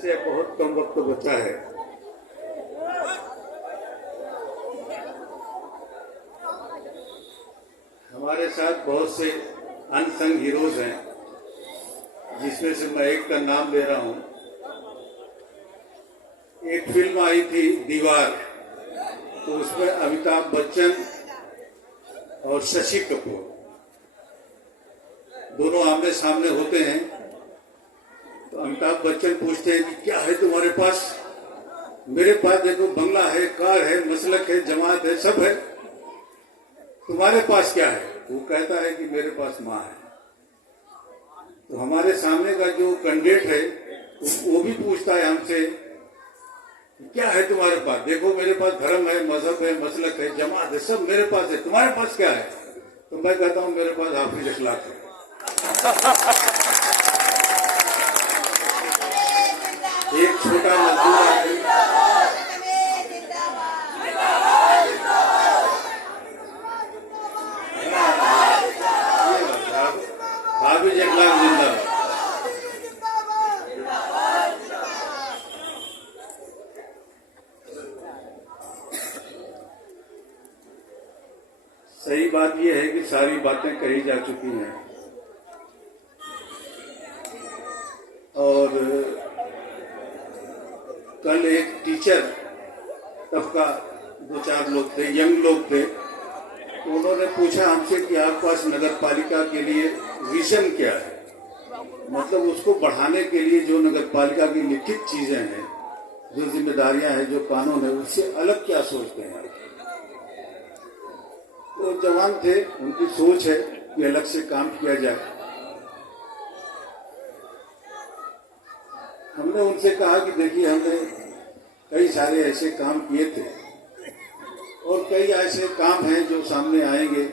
से बहुत कम वक्त बचा है। हमारे साथ बहुत से अनसंग हीरोज हैं, जिसमें से मैं एक का नाम ले रहा हूं। एक फिल्म आई थी दीवार, तो उसमें अमिताभ बच्चन और शशि कपूर दोनों आमने सामने होते हैं। तो अमिताभ बच्चन पूछते हैं कि क्या है तुम्हारे पास? मेरे पास देखो बंगला है, कार है, मसलक है, जमात है, सब है। तुम्हारे पास क्या है? वो कहता है कि मेरे पास माँ है। तो हमारे सामने का जो कैंडिडेट है वो भी पूछता है हमसे क्या है तुम्हारे पास? देखो मेरे पास धर्म है, मजहब है, मसलक है, जमात है, सब मेरे पास है। तुम्हारे पास क्या है? तो मैं कहता हूँ मेरे पास हाफिज अखलाक है। एक छोटा मजदूर आदमी हाफिज अखलाक जिंदाबाद। सही बात यह है कि सारी बातें कही जा चुकी हैं और कल एक टीचर तबका 2-4 लोग थे, यंग लोग थे, तो उन्होंने पूछा हमसे कि आपके पास नगर पालिका के लिए विजन क्या है? मतलब उसको बढ़ाने के लिए जो नगर पालिका की लिखित चीजें हैं, जो जिम्मेदारियां हैं, जो कानून है, उससे अलग क्या सोचते हैं? तो जवान थे, उनकी सोच है कि अलग से काम किया जाए। हमने उनसे कहा कि देखिए हमने कई सारे ऐसे काम किए थे और कई ऐसे काम हैं जो सामने आएंगे।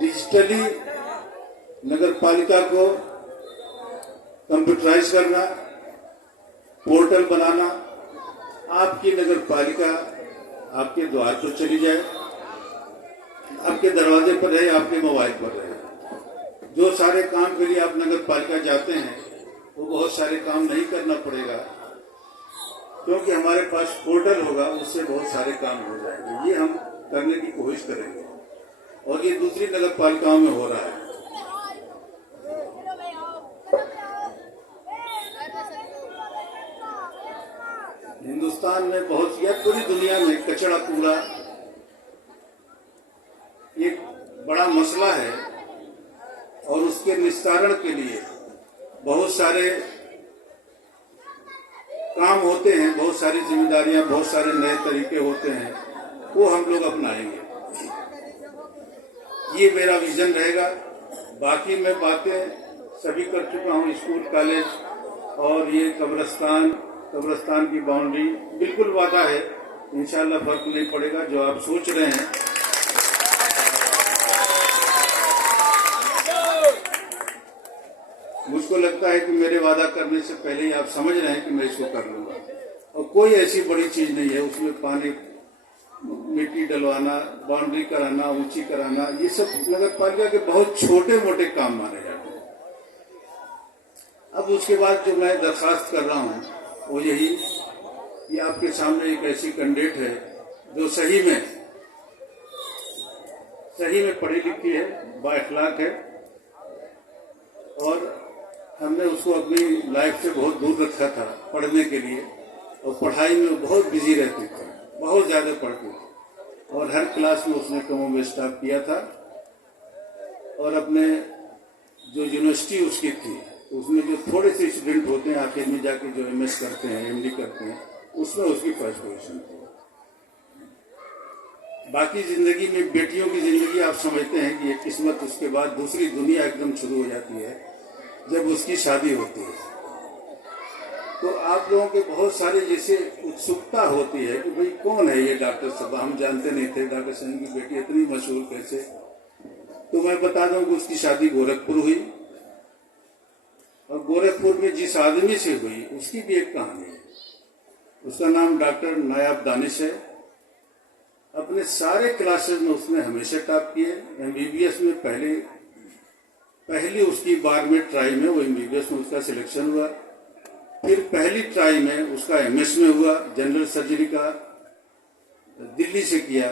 डिजिटली नगर पालिका को कंप्यूटराइज करना, पोर्टल बनाना, आपकी नगर पालिका आपके द्वार पर चली जाए, आपके दरवाजे पर रहे, आपके मोबाइल पर रहे। जो सारे काम के लिए आप नगर पालिका जाते हैं वो बहुत सारे काम नहीं करना पड़ेगा, क्योंकि हमारे पास पोर्टल होगा, उससे बहुत सारे काम हो जाएंगे। ये हम करने की कोशिश करेंगे और ये दूसरी नगर पालिकाओं में हो रहा है। हिंदुस्तान में बहुत या पूरी दुनिया में कचरा कूड़ा एक बड़ा मसला है और उसके निस्तारण के लिए बहुत सारे काम होते हैं, बहुत सारी जिम्मेदारियां, बहुत सारे नए तरीके होते हैं, वो हम लोग अपनाएंगे। ये मेरा विजन रहेगा। बाकी मैं बातें सभी कर चुका हूँ, स्कूल, कॉलेज और ये कब्रिस्तान की बाउंड्री, बिल्कुल वादा है, इंशाल्लाह फर्क नहीं पड़ेगा जो आप सोच रहे हैं। मुझको लगता है कि मेरे वादा करने से पहले ही आप समझ रहे हैं कि मैं इसको कर लूंगा और कोई ऐसी बड़ी चीज नहीं है। उसमें पानी, मिट्टी डलवाना, बाउंड्री कराना, ऊंची कराना, ये सब नगर पालिका के बहुत छोटे मोटे काम माने जाते हैं। अब उसके बाद जो मैं दरखास्त कर रहा हूँ वो यही कि आपके सामने एक ऐसी कैंडिडेट है जो सही में पढ़ी लिखी है, बाअखलाक है और हमने उसको अपनी लाइफ से बहुत दूर रखा था पढ़ने के लिए और पढ़ाई में बहुत बिजी रहती थी, बहुत ज्यादा पढ़ती थी और हर क्लास में उसने कम बेश टॉप किया था। और अपने जो यूनिवर्सिटी उसकी थी, उसमें जो थोड़े से स्टूडेंट होते हैं आखिर में जाके जो एमएस करते हैं, एमडी करते हैं, उसमें उसकी फर्स्ट पोजीशन थी। बाकी जिंदगी में बेटियों की जिंदगी आप समझते हैं कि एक किस्मत, उसके बाद दूसरी दुनिया एकदम शुरू हो जाती है जब उसकी शादी होती है। तो आप लोगों के बहुत सारे जैसे उत्सुकता होती है कि भाई कौन है ये डॉक्टर साहब, हम जानते नहीं थे डॉक्टर साहब की बेटी इतनी मशहूर कैसे। तो मैं बता दूं कि उसकी शादी गोरखपुर हुई और गोरखपुर में जिस आदमी से हुई उसकी भी एक कहानी है। उसका नाम डॉक्टर नायाब दानिश है। अपने सारे क्लासेस में उसने हमेशा टॉप किए। एमबीबीएस में पहले पहली उसकी 12वीं ट्राई में वो MBBS में उसका सिलेक्शन हुआ। फिर पहली ट्राई में उसका MS में हुआ, जनरल सर्जरी का दिल्ली से किया।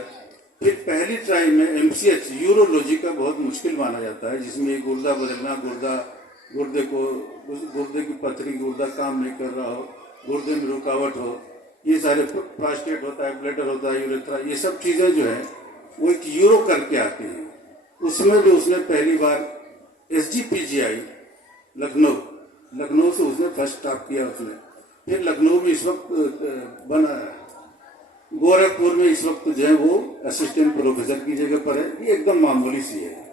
फिर पहली ट्राई में MCH यूरोलॉजी का बहुत मुश्किल माना जाता है, जिसमें गुर्दा बदलना, गुर्दे की पथरी, गुर्दा काम नहीं कर रहा हो, गुर्दे में रुकावट हो, ये सारे प्रोस्टेट होता है, ब्लैडर होता है, यूरेथ्रा, ये सब चीजें जो है वो एक यूरो करके आती हैं। उसमें भी उसने पहली बार SGPGI लखनऊ से उसने फर्स्ट स्टार्ट किया उसने। फिर लखनऊ में इस वक्त बना, गोरखपुर में इस वक्त जो है वो असिस्टेंट प्रोफेसर की जगह पर है। ये एकदम मामूली सी है।